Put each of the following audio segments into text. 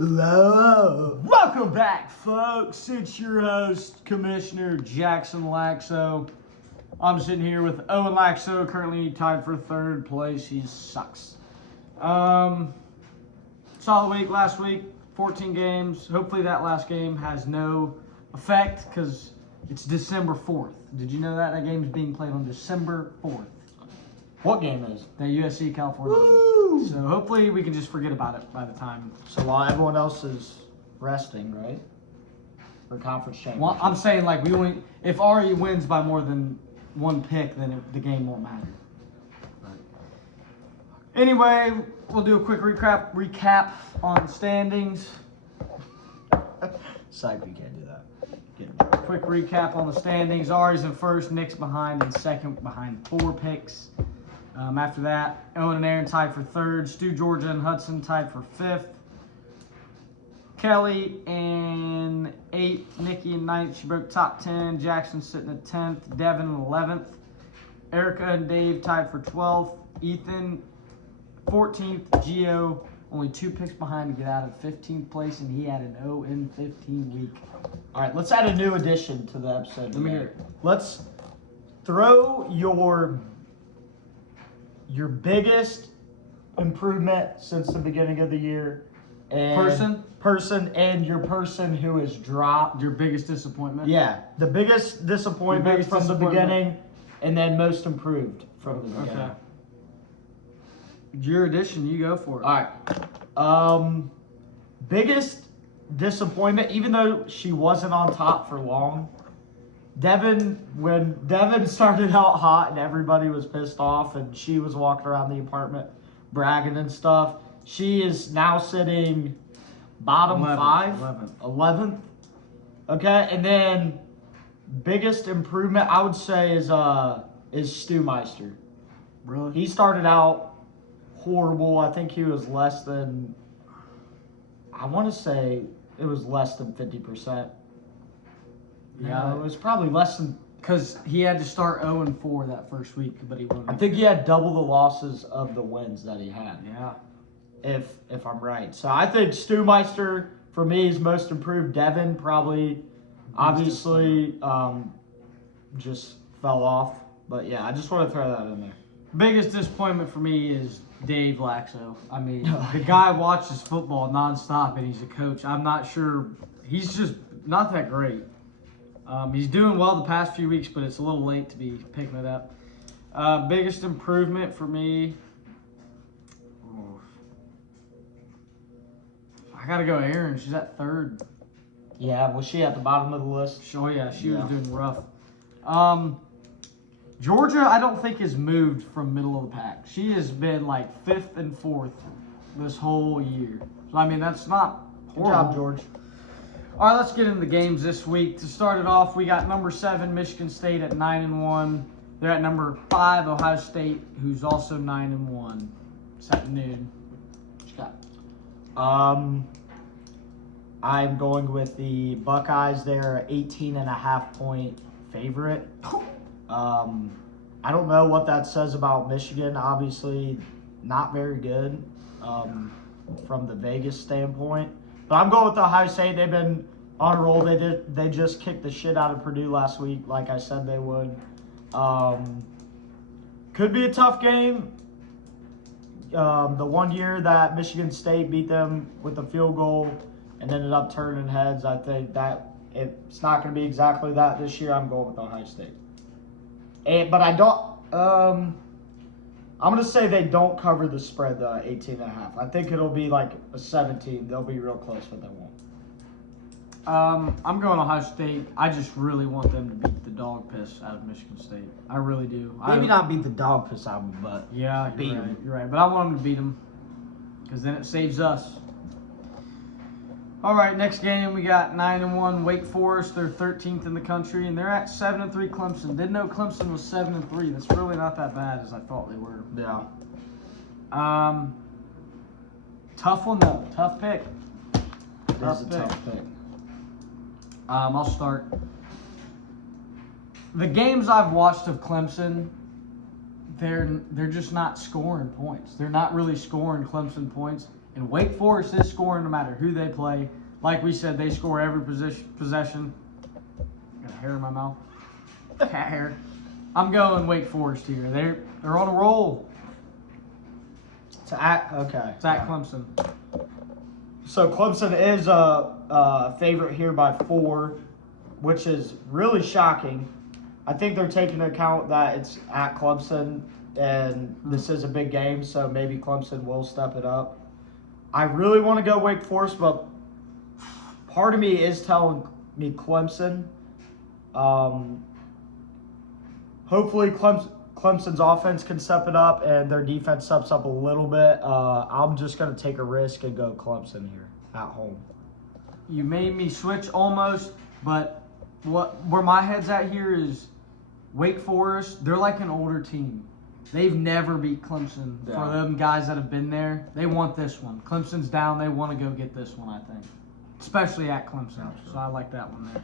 Hello. Welcome back, folks. It's your host, Commissioner Jackson Lakso. I'm sitting here with Owen Lakso, currently tied for third place. He sucks. Solid week last week, 14 games. Hopefully that last game has no effect because it's December 4th. Did you know that? That game's being played on December 4th. What game is? The USC California. Woo! So hopefully we can just forget about it by the time. So while everyone else is resting, right? For conference championship. Well, I'm saying like we only if RE wins by more than one pick, then the game won't matter. Right. Anyway, we'll do a quick recap on standings. Psych, we can't do that. Quick recap on the standings. Ari's in first, Nick's behind in second behind 4 picks. After that, Owen and Aaron tied for third. Stu, Georgia, and Hudson tied for 5th. Kelly in 8th. Nikki in 9th. She broke top 10. Jackson sitting at 10th. Devin in 11th. Erica and Dave tied for 12th. Ethan 14th. Gio only 2 picks behind to get out of 15th place, and he had an 0-15 week. All right, let's add a new addition to the episode. Let me hear it. Let's throw your biggest improvement since the beginning of the year. And person and your person who has dropped. Your biggest disappointment? Yeah, the biggest disappointment from the beginning, and then most improved from the beginning. Okay. Your addition, you go for it. All right. Biggest disappointment, even though she wasn't on top for long. When Devin started out hot and everybody was pissed off and she was walking around the apartment bragging and stuff, she is now sitting bottom 11th. Okay, and then biggest improvement I would say is Stewmeister. Really? He started out horrible. I think he was less than, I want to say it was less than 50%. Yeah, it was probably less than, because he had to start 0-4 that first week, but he won. I think he had double the losses of the wins that he had. Yeah. If I'm right. So I think Stewmeister, for me, is most improved. Devin probably, obviously, just fell off. But yeah, I just want to throw that in there. Biggest disappointment for me is Dave Lakso. I mean, the guy watches football nonstop and he's a coach. I'm not sure. He's just not that great. He's doing well the past few weeks, but it's a little late to be picking it up. Biggest improvement for me. I gotta go Aaron. She's at third. Yeah, was she at the bottom of the list? Oh yeah, she was doing rough. Georgia, I don't think has moved from middle of the pack. She has been like 5th and 4th this whole year. So I mean, that's not horrible. Good job, George. All right, let's get into the games this week. To start it off, we got number 7 Michigan State at 9-1. They're at number 5 Ohio State, who's also 9-1. It's at noon. What you got? I'm going with the Buckeyes. They're 18.5-point favorite. I don't know what that says about Michigan. Obviously, not very good from the Vegas standpoint. But I'm going with Ohio State. They've been on a roll. They just kicked the shit out of Purdue last week, like I said they would. Could be a tough game. The one year that Michigan State beat them with a field goal and ended up turning heads, I think that it's not going to be exactly that this year. I'm going with Ohio State. But I don't. I'm going to say they don't cover the spread, the 18.5. I think it'll be like a 17. They'll be real close, but they won't. I'm going Ohio State. I just really want them to beat the dog piss out of Michigan State. I really do. Maybe not beat the dog piss out of them, but yeah, beat right, them. You're right. But I want them to beat them because then it saves us. All right, next game we got 9-1 Wake Forest. They're 13th in the country, and they're at 7-3 Clemson. Didn't know Clemson was 7-3. That's really not that bad as I thought they were. Yeah. Tough one though. Tough pick. It is a tough pick. I'll start. The games I've watched of Clemson, they're just not scoring points. They're not really scoring Clemson points. And Wake Forest is scoring no matter who they play. Like we said, they score every possession. Got a hair in my mouth. Cat hair. I'm going Wake Forest here. They're on a roll. It's at Clemson. So Clemson is a favorite here by 4, which is really shocking. I think they're taking into account that it's at Clemson and this is a big game, so maybe Clemson will step it up. I really want to go Wake Forest, but part of me is telling me Clemson. Hopefully Clemson's offense can step it up and their defense steps up a little bit. I'm just going to take a risk and go Clemson here at home. You made me switch almost, but where my head's at here is Wake Forest. They're like an older team. They've never beat Clemson. Yeah. For them guys that have been there, they want this one. Clemson's down. They want to go get this one, I think. Especially at Clemson. So I like that one there.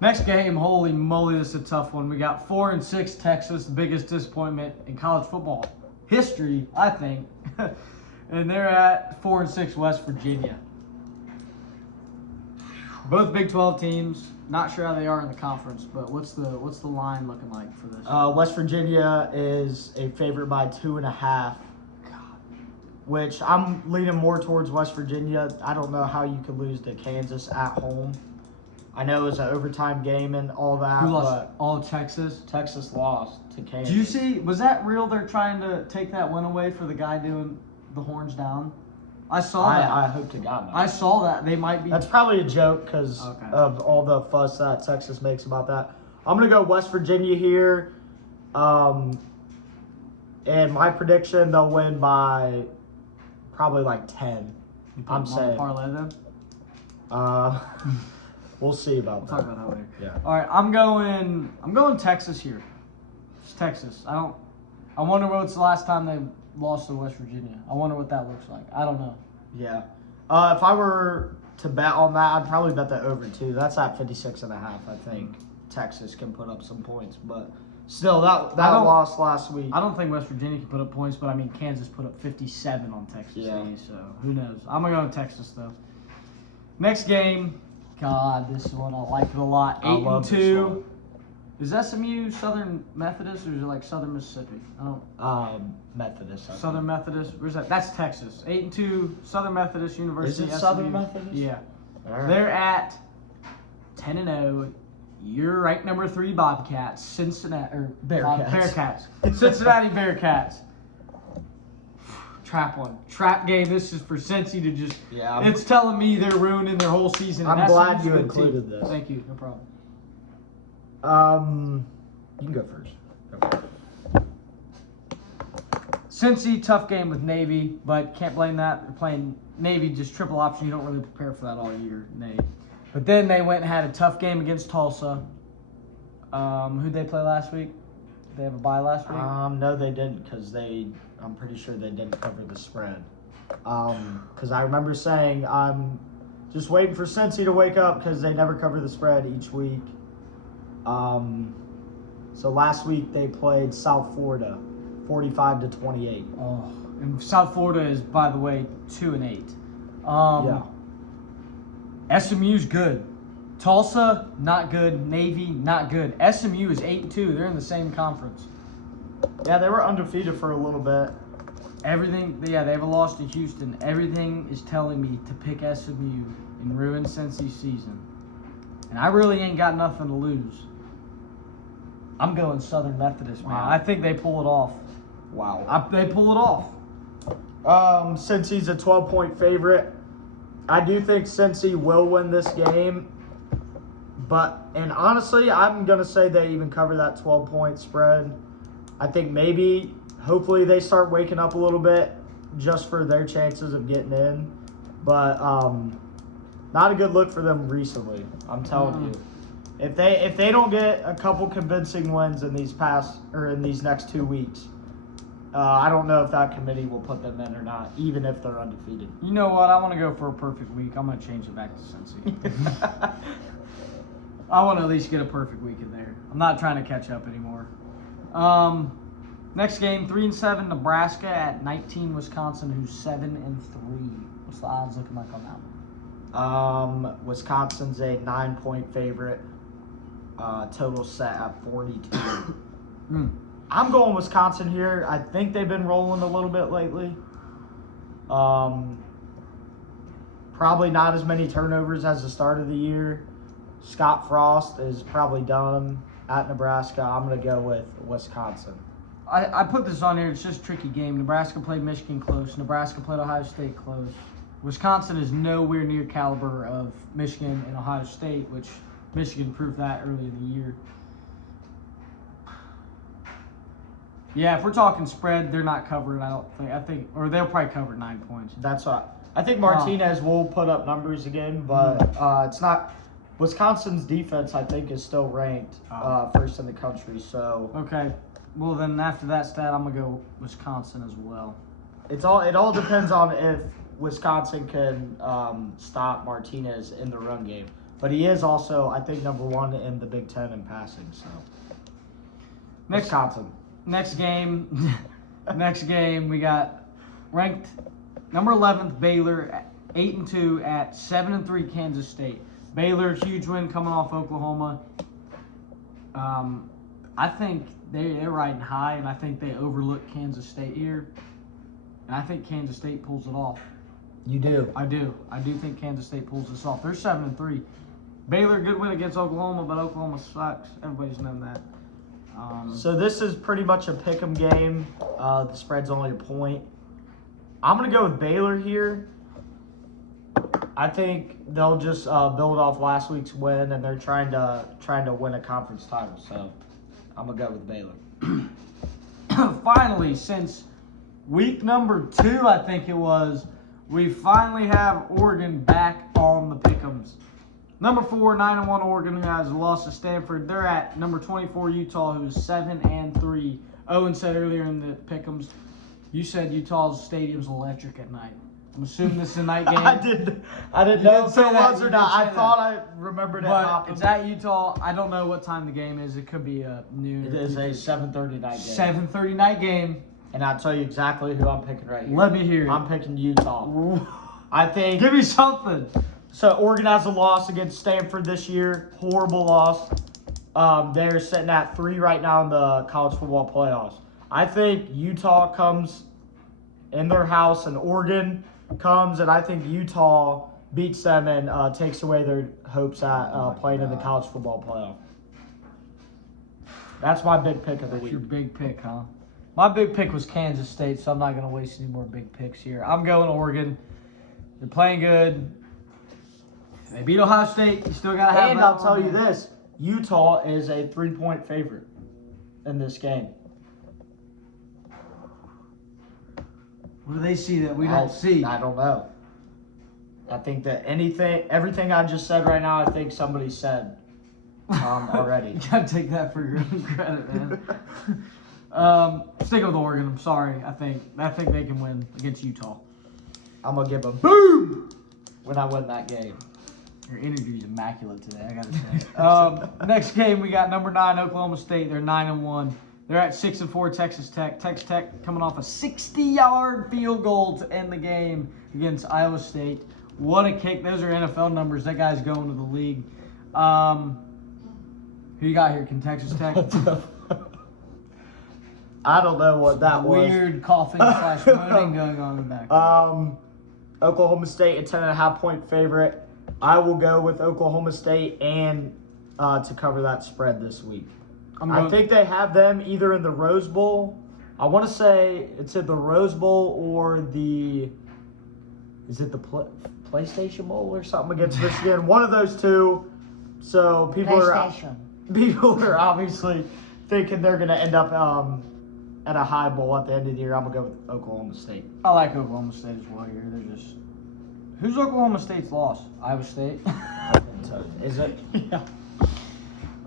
Next game, holy moly, this is a tough one. We got 4-6 Texas, the biggest disappointment in college football history, I think. And they're at 4-6 West Virginia. Both Big 12 teams. Not sure how they are in the conference, but what's the line looking like for this? West Virginia is a favorite by 2.5. Which I'm leaning more towards West Virginia. I don't know how you could lose to Kansas at home. I know it was an overtime game and all that. Who lost? But All of Texas? Texas lost to Kansas. Did you see? Was that real? They're trying to take that win away for the guy doing the horns down. I saw that. I hope to God not. I saw that. They might be. That's probably a joke because of all the fuss that Texas makes about that. I'm going to go West Virginia here. And my prediction, they'll win by probably like 10. I'm saying. Parlay them. We'll see about We'll that. talk about that later. Yeah. All right, I'm going Texas here. It's Texas. I wonder what's the last time they lost to West Virginia. I wonder what that looks like. I don't know. Yeah. If I were to bet on that, I'd probably bet that over 2. That's at 56.5. I think Texas can put up some points, but still, that loss last week. I don't think West Virginia can put up points, but I mean Kansas put up 57 on Texas. Yeah. So who knows? I'm gonna go to Texas though. Next game, God, this one I like it a lot. 8-2. Is SMU Southern Methodist or is it like Southern Mississippi? I don't. Methodist. Southern Methodist. Where's that? That's Texas. 8-2 Southern Methodist University. Is it SMU. Southern Methodist? Yeah. Right. They're at 10-0. You're ranked number 3 Bobcats. Cincinnati or Bearcats. Bearcats. Cincinnati Bearcats. Trap one. Trap game. This is for Cincy to just. Yeah. It's telling me they're ruining their whole season. I'm and glad SMU's you a good included team. this. Thank you. No problem. You can go first. Cincy, tough game with Navy, but can't blame that. They're playing Navy, just triple option. You don't really prepare for that all year, Navy. But then they went and had a tough game against Tulsa. Who'd they play last week? Did they have a bye last week? No, they didn't because I'm pretty sure they didn't cover the spread. Because I remember saying I'm just waiting for Cincy to wake up because they never cover the spread each week. So last week they played South Florida, 45-28. Oh, and South Florida is, by the way, 2-8. SMU's good. Tulsa, not good. Navy, not good. SMU is 8-2. They're in the same conference. Yeah, they were undefeated for a little bit. They have a loss to Houston. Everything is telling me to pick SMU and ruin Cincy's season. And I really ain't got nothing to lose. I'm going Southern Methodist, man. Wow. I think they pull it off. Wow. They pull it off. Cincy's a 12-point favorite. I do think Cincy will win this game. And honestly, I'm going to say they even cover that 12-point spread. I think hopefully they start waking up a little bit just for their chances of getting in. But not a good look for them recently, I'm telling you. If they don't get a couple convincing wins in these next 2 weeks, I don't know if that committee will put them in or not, even if they're undefeated. You know what? I want to go for a perfect week. I'm going to change it back to Cincy. I want to at least get a perfect week in there. I'm not trying to catch up anymore. Next game, 3-7 Nebraska at 19 Wisconsin, who's 7-3. What's the odds looking like on that one? Wisconsin's a 9-point favorite. Total set at 42. I'm going Wisconsin here. I think they've been rolling a little bit lately. Probably not as many turnovers as the start of the year. Scott Frost is probably done at Nebraska. I'm going to go with Wisconsin. I put this on here. It's just a tricky game. Nebraska played Michigan close. Nebraska played Ohio State close. Wisconsin is nowhere near caliber of Michigan and Ohio State, which Michigan proved that early in the year. Yeah, if we're talking spread, they're not covering. I think, or they'll probably cover 9 points. That's what I think. Martinez will put up numbers again, but it's not. Wisconsin's defense, I think, is still ranked first in the country. So okay, well then after that stat, I'm gonna go Wisconsin as well. It all depends on if Wisconsin can stop Martinez in the run game. But he is also, I think, number 1 in the Big Ten in passing. So Wisconsin. Next game, we got ranked number 11th Baylor at 8-2 at 7-3 Kansas State. Baylor, huge win coming off Oklahoma. I think they're riding high, and I think they overlook Kansas State here. And I think Kansas State pulls it off. You do? I do. I do think Kansas State pulls this off. They're 7-3. Baylor, good win against Oklahoma, but Oklahoma sucks. Everybody's known that. So this is pretty much a pick'em game. The spread's only a point. I'm gonna go with Baylor here. I think they'll just build off last week's win, and they're trying to win a conference title. So I'm gonna go with Baylor. Finally, since week number 2, I think it was, we finally have Oregon back on the pick'ems. Number 4, 9-1 Oregon, who has lost to Stanford. They're at number 24 Utah, who's 7-3. Owen said earlier in the pick'ems, you said Utah's stadium's electric at night. I'm assuming this is a night game. I didn't You know did if say it that. was You or did not. say I that. thought I remembered it. But it's at Utah. I don't know what time the game is. It could be noon. It is a 7:30 night game. 7:30 night game. And I'll tell you exactly who I'm picking right here. Let me hear it. I'm picking Utah. I think. Give me something. So Oregon has a loss against Stanford this year. Horrible loss. They're sitting at 3 right now in the college football playoffs. I think Utah comes in their house and Oregon comes, and I think Utah beats them and takes away their hopes at playing in the college football playoff. That's my big pick of the That's week. your big pick, huh? My big pick was Kansas State, so I'm not going to waste any more big picks here. I'm going Oregon. They're playing good. They beat Ohio State. You still got to have. And I'll tell you this: Utah is a 3-point favorite in this game. What do they see that we don't see? I don't know. I think that everything I just said right now, I think somebody said already. You got to take that for your own credit, man. Sticking with Oregon. I'm sorry. I think they can win against Utah. I'm gonna give them boom when I win that game. Your energy is immaculate today, I gotta say. Next game, we got number 9, Oklahoma State. They're 9-1. They're at 6-4, Texas Tech. Texas Tech coming off a 60-yard field goal to end the game against Iowa State. What a kick. Those are NFL numbers. That guy's going to the league. Who you got here? Can Texas Tech? I don't know what that was. Weird coughing / moaning going on in the back. Oklahoma State, a 10.5-point favorite. I will go with Oklahoma State and to cover that spread this week. I think they have them either in the Rose Bowl. I want to say it's in the Rose Bowl or is it the PlayStation Bowl or something against Michigan? One of those two. So people are obviously thinking they're going to end up at a high bowl at the end of the year. I'm going to go with Oklahoma State. I like Oklahoma State as well here. They're just... Who's Oklahoma State's loss? Iowa State? Is it? Yeah.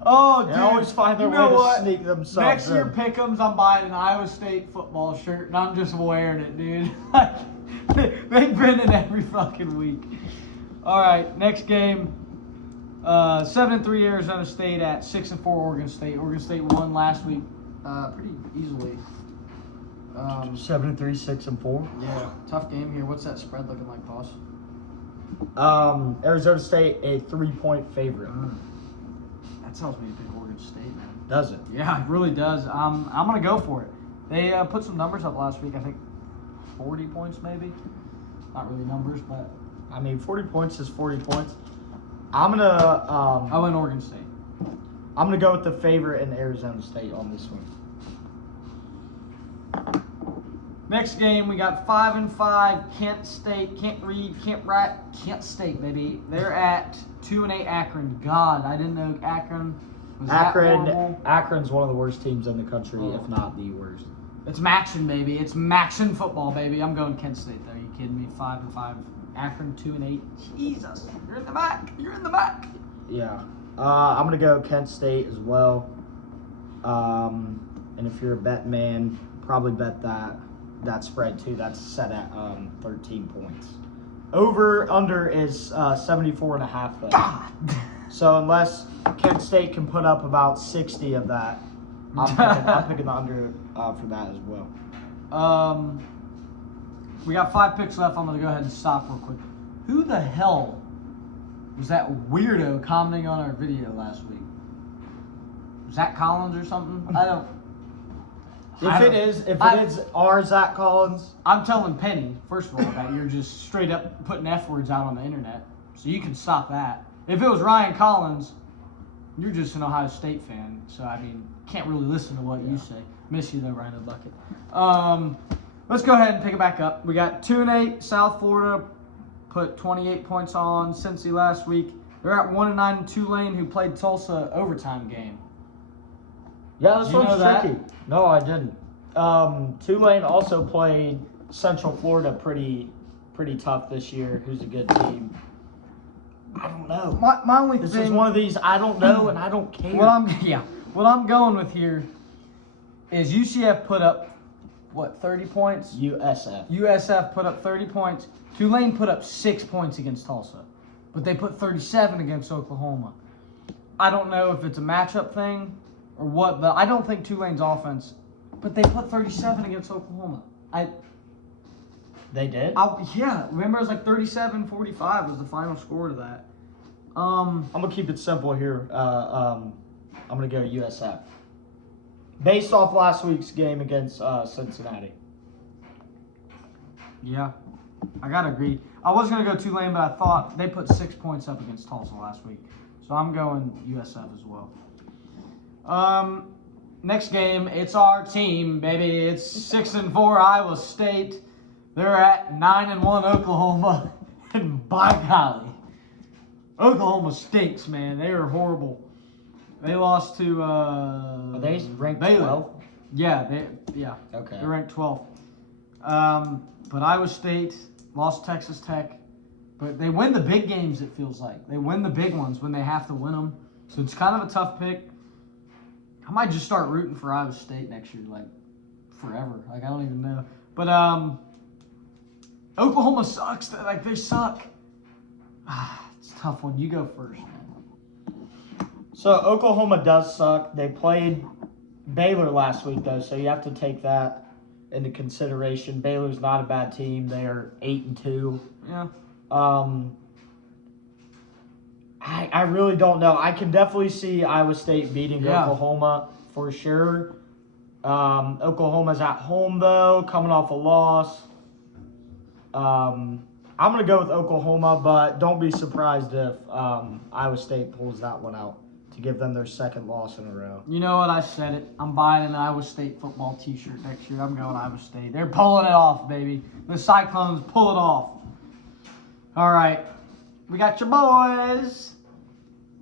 Oh, dude. They always find their way to sneak themselves Next in. year, Pickems, I'm buying an Iowa State football shirt, and I'm just wearing it, dude. They've been in every fucking week. All right, next game. 7-3 Arizona State at 6-4 Oregon State. Oregon State won last week pretty easily. 7-3, 6-4. Yeah, tough game here. What's that spread looking like, boss? Arizona State a 3-point favorite. That tells me to pick Oregon State, man. Does it? Yeah, it really does. I'm gonna go for it. They put some numbers up last week. I think 40 points, maybe. Not really numbers, but I mean, 40 points is 40 points. I'm gonna I went Oregon State. I'm gonna go with the favorite in Arizona State on this one. Next game, we got 5-5 Kent State. Can't read, can't write. Kent State, baby. They're at 2-8 Akron. God, I didn't know Akron was that horrible. Akron's one of the worst teams in the country, if not the worst. It's Maxon, baby. It's Maxon football, baby. I'm going Kent State, though. Are you kidding me? 5-5. Akron 2-8. Jesus, you're in the back. You're in the back. Yeah. I'm gonna go Kent State as well. And if you're a bet man, probably bet that spread too. That's set at 13 points. Over under is 74.5 though. God. So unless Kent State can put up about 60 of that, I'm picking the under for that as well. We got 5 picks left. I'm gonna go ahead and stop real quick. Who the hell was that weirdo commenting on our video last week? Was that Collins or something? I don't. If it is our Zach Collins, I'm telling Penny, first of all, that you're just straight up putting F words out on the internet. So you can stop that. If it was Ryan Collins, you're just an Ohio State fan. So, I mean, can't really listen to what you say. Miss you, though, Ryan Bucket. Let's go ahead and pick it back up. We got 2-8 South Florida. Put 28 points on Cincy last week. They're at 1-9 Tulane, who played Tulsa overtime game. yeah, this Did you know one's that? tricky. No, I didn't. Tulane also played Central Florida pretty tough this year. Who's a good team? I don't know. My only This thing is one of these I don't know and I don't care. What I'm going with here is UCF put up 30 points? USF put up 30 points. Tulane put up 6 points against Tulsa, but they put 37 against Oklahoma. I don't know if it's a matchup thing or what, but I don't think Tulane's offense. But they put 37 against Oklahoma. They did? Yeah. Remember, it was like 37-45 was the final score to that. I'm gonna keep it simple here. I'm gonna go USF. Based off last week's game against Cincinnati. Yeah, I gotta agree. I was gonna go Tulane, but I thought they put 6 points up against Tulsa last week, so I'm going USF as well. Next game, it's our team, baby. It's 6-4 Iowa State. They're at 9-1 Oklahoma, and by golly, Oklahoma stinks, man. They are horrible. They lost to Are they ranked Baylor. 12? Yeah, Okay. they're ranked 12. But Iowa State lost Texas Tech. But they win the big games, it feels like. They win the big ones when they have to win them. So it's kind of a tough pick. I might just start rooting for Iowa State next year, like, forever. Like, I don't even know. But Oklahoma sucks. Like, they suck. It's a tough one. You go first, man. So Oklahoma does suck. They played Baylor last week, though, so you have to take that into consideration. Baylor's not a bad team. They are 8-2. Yeah. I really don't know. I can definitely see Iowa State beating Oklahoma for sure. Oklahoma's at home, though, coming off a loss. I'm going to go with Oklahoma, but don't be surprised if Iowa State pulls that one out to give them their second loss in a row. You know what? I said it. I'm buying an Iowa State football t-shirt next year. I'm going Iowa State. They're pulling it off, baby. The Cyclones pull it off. All right. We got your boys.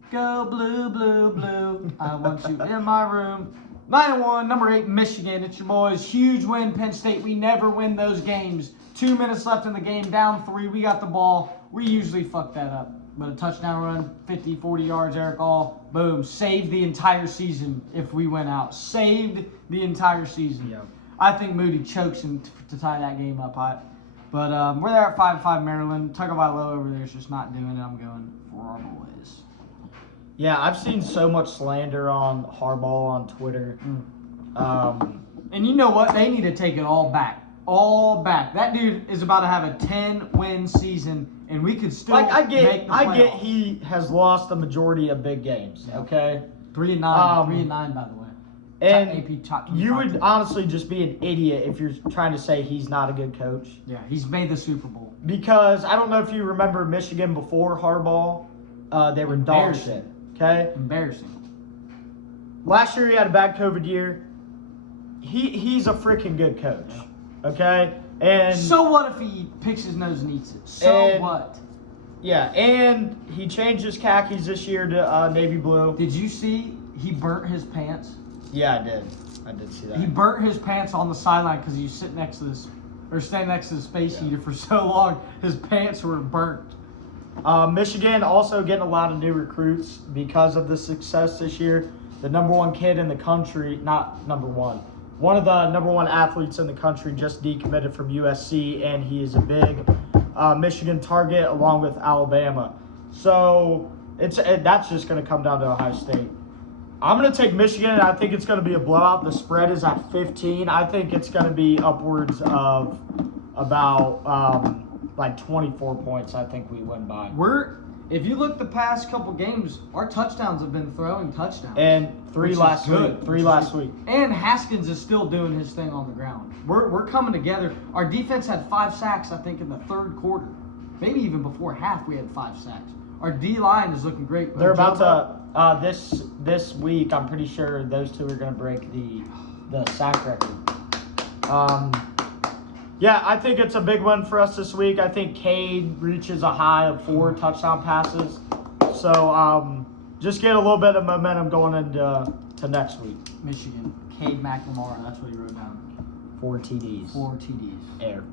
Go blue, blue, blue. I want you in my room. 9-1, number 8, Michigan. It's your boys. Huge win, Penn State. We never win those games. 2 minutes left in the game, down 3. We got the ball. We usually fuck that up. But a touchdown run, 50, 40 yards, Eric All. Boom. Saved the entire season if we went out. Saved the entire season. Yep. I think Moody chokes him to tie that game up. But we're there at 5-5 Maryland. Tagovailoa over there is just not doing it. I'm going for our boys. Yeah, I've seen so much slander on Harbaugh on Twitter. And you know what? They need to take it all back. All back. That dude is about to have a 10-win season, and we could still Like I make get, the I get playoffs. he has lost the majority of big games. Yeah. Okay, 3-9, 3-9 by the way. and AP top you would 25. honestly just be an idiot if you're trying to say he's not a good coach. Yeah, he's made the Super Bowl. Because I don't know if you remember Michigan before Harbaugh, they were dog shit. Okay, Embarrassing. last year he had a bad COVID year. He's a freaking good coach. Okay, and So what if he picks his nose and eats it? So And- what? yeah, and he changed his khakis this year to navy blue. Did you see he burnt his pants? Yeah, I did see that. He burnt his pants on the sideline because you sit next to this or stand next to the space Yeah. heater for so long. His pants were burnt. Michigan also getting a lot of new recruits because of the success this year. The number one kid in the country, not number one, one of the number one athletes in the country just decommitted from USC, and he is a big Michigan target along with Alabama. So that's just going to come down to Ohio State. I'm going to take Michigan, and I think it's going to be a blowout. The spread is at 15. I think it's going to be upwards of about like 24 points. I think we win by. If you look the past couple games, our touchdowns have been throwing touchdowns. And three Which is last good. week. Three last week. And Haskins is still doing his thing on the ground. We're coming together. Our defense had 5 sacks, I think, in the third quarter. Maybe even before half, we had 5 sacks. Our D line is looking great. They're about to this week. I'm pretty sure those two are going to break the sack record. Yeah, I think it's a big one for us this week. I think Cade reaches a high of 4 touchdown passes. So just get a little bit of momentum going into next week. Michigan. Cade McLemore. That's what he wrote down. 4 TDs. 4 TDs. Air.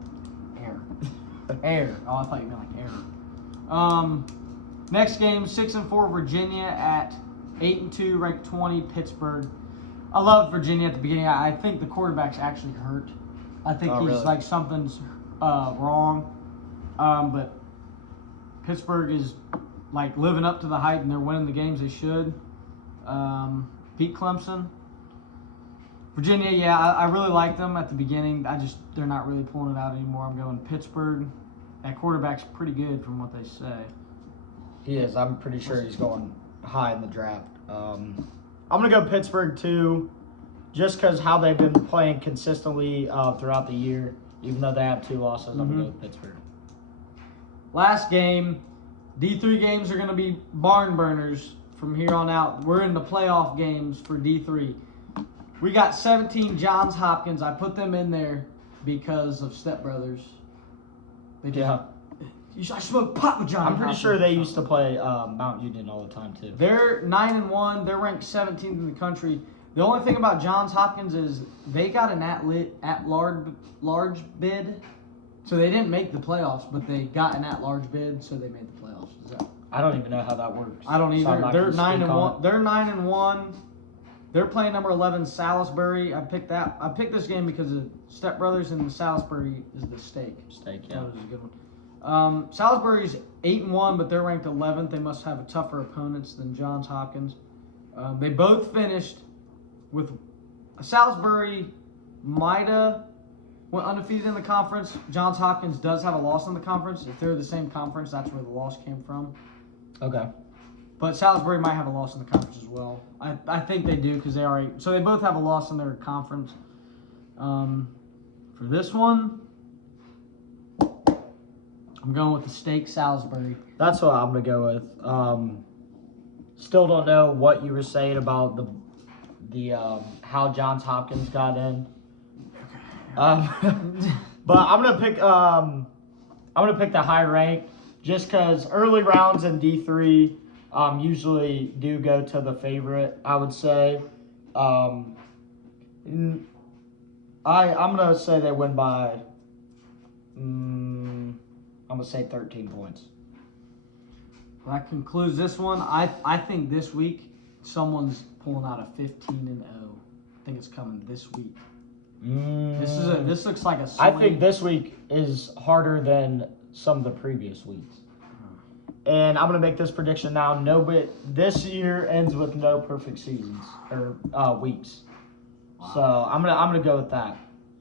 Air. Oh, I thought you meant like error. Next game, 6-4 Virginia at 8-2, ranked 20 Pittsburgh. I love Virginia at the beginning. I think the quarterback's actually hurt. I think he's really? like something's wrong. But Pittsburgh is like living up to the hype and they're winning the games they should. Beat Clemson. Virginia, yeah, I really liked them at the beginning. They're not really pulling it out anymore. I'm going Pittsburgh. That quarterback's pretty good from what they say. He is. I'm pretty sure he's going high in the draft. I'm going to go Pittsburgh too, just because how they've been playing consistently throughout the year. Even though they have 2 losses, I'm going to go with Pittsburgh. Last game, D3 games are going to be barn burners from here on out. We're in the playoff games for D3. We got 17 Johns Hopkins. I put them in there because of Step Brothers. They just, I smoke pot with John. I'm pretty sure they used to play Mount Union all the time too. They're 9-1. They're ranked 17th in the country. The only thing about Johns Hopkins is they got an at-large bid, so they didn't make the playoffs, but they got an at-large bid, so they made the playoffs. I don't even know how that works. I don't So either. I'm not They're gonna speak 9-1. on it. They're 9-1. They're playing number 11 Salisbury. I picked this game because of Step Brothers and Salisbury is the stake. Stake, That yeah. was a good one. Salisbury's 8-1, but they're ranked 11th. They must have a tougher opponents than Johns Hopkins. They both finished with Salisbury might have went undefeated in the conference. Johns Hopkins does have a loss in the conference. If they're the same conference, that's where the loss came from. Okay. But Salisbury might have a loss in the conference as well. I think they do because they already. So they both have a loss in their conference. For this one, I'm going with the stake Salisbury. That's what I'm gonna go with. Still don't know what you were saying about the how Johns Hopkins got in. But I'm gonna pick the high rank just because early rounds in D3 usually do go to the favorite. I would say. I'm gonna say they win by. I'm gonna say 13 points. Well, that concludes this one. I think this week someone's pulling out a 15-0. I think it's coming this week. This looks like a swing. I think this week is harder than some of the previous weeks. And I'm gonna make this prediction now. This year ends with no perfect seasons or weeks. So I'm gonna go with that.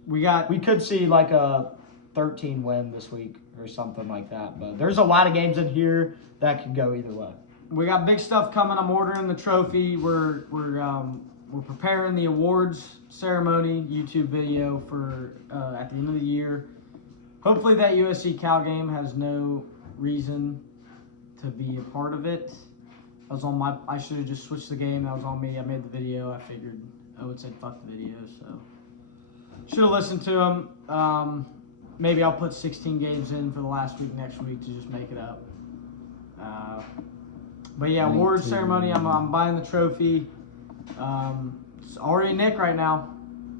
We could see like a 13 win this week or something like that. But there's a lot of games in here that could go either way. We got big stuff coming. I'm ordering the trophy. We're preparing the awards ceremony YouTube video for at the end of the year. Hopefully that USC Cal game has no reason to be a part of it. That was on my. I should have just switched the game. That was on me. I made the video. I figured Owen said fuck the video, so should have listened to him. Maybe I'll put 16 games in for the last week next week to just make it up. But yeah, award ceremony. I'm buying the trophy. It's already Nick right now.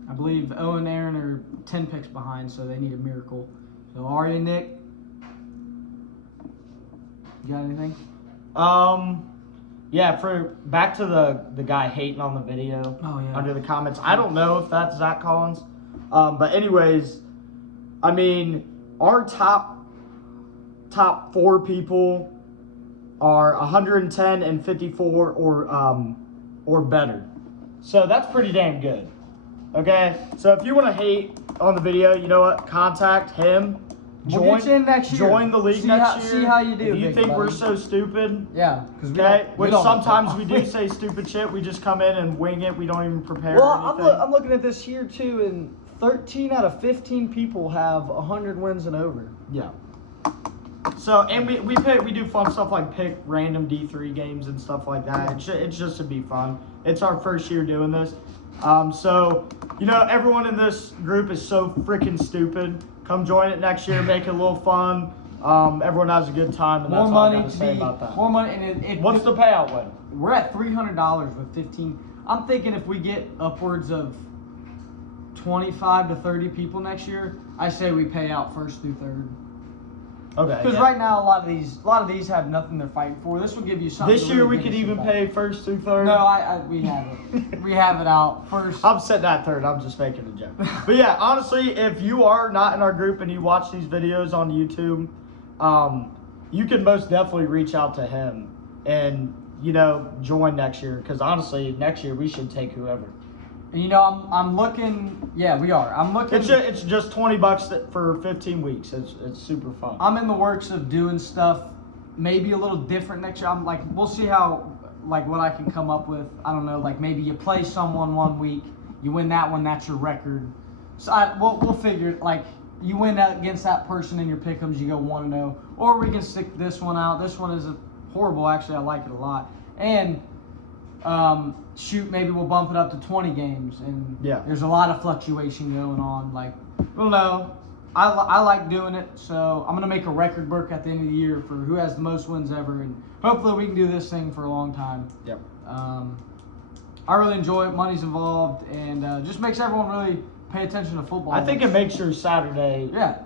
I believe Owen and Aaron are 10 picks behind, so they need a miracle. So Ari and Nick, you got anything? Yeah, for back to the guy hating on the video under the comments. I don't know if that's Zach Collins. But anyways, I mean, our top 4 people are 110 and 54 or better. So that's pretty damn good. Okay? So if you want to hate on the video, you know what? Contact him. We'll get you in next year. Join the league next year. See how you do. If you think we're so stupid. Yeah. Which sometimes we do say stupid shit. We just come in and wing it. We don't even prepare anything. I'm looking at this here too, and 13 out of 15 people have 100 wins and over. Yeah. So, and we do fun stuff like pick random D3 games and stuff like that. It's just to be fun. It's our first year doing this. So, you know, everyone in this group is so freaking stupid. Come join it next year, make it a little fun. Everyone has a good time, and that's all I got to say about that. More money, and what's the payout win? We're at $300 with 15. I'm thinking if we get upwards of 25 to 30 people next year, I say we pay out first through third. Okay. Because right now a lot of these have nothing they're fighting for. This will give you something. This year we could even pay first through third. No, we have it. We have it out first. I'm setting that third. I'm just making a joke. But yeah, honestly, if you are not in our group and you watch these videos on YouTube, you can most definitely reach out to him and, you know, join next year. Because honestly, next year we should take whoever. And, you know, I'm looking. Yeah, we are. I'm looking. It's just $20 for 15 weeks. It's super fun. I'm in the works of doing stuff maybe a little different next year. I'm like, we'll see how, like, what I can come up with. I don't know, like maybe you play someone one week, you win that one, that's your record. So we'll figure it. Like, you win against that person in your Pickems, you go 1-0. Or we can stick this one out. This one is horrible. Actually, I like it a lot. And maybe we'll bump it up to 20 games, and there's a lot of fluctuation going on. Like, we'll know. I like doing it, so I'm gonna make a record book at the end of the year for who has the most wins ever, and hopefully we can do this thing for a long time. Yep. I really enjoy it. Money's involved, and just makes everyone really pay attention to football. I think it makes your Saturday. Yeah.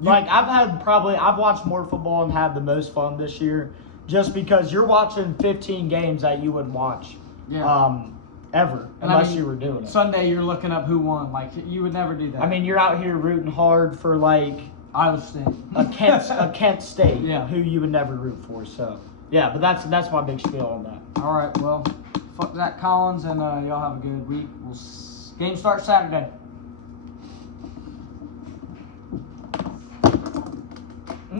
Like I've watched more football and had the most fun this year, just because you're watching 15 games that you wouldn't watch. Yeah. Ever, unless you were doing it. Sunday, you're looking up who won. Like, you would never do that. I mean, you're out here rooting hard for, like, Iowa State. a Kent State, who you would never root for. So, yeah, but that's my big spiel on that. All right, well, fuck Zach Collins, and y'all have a good week. Game starts Saturday.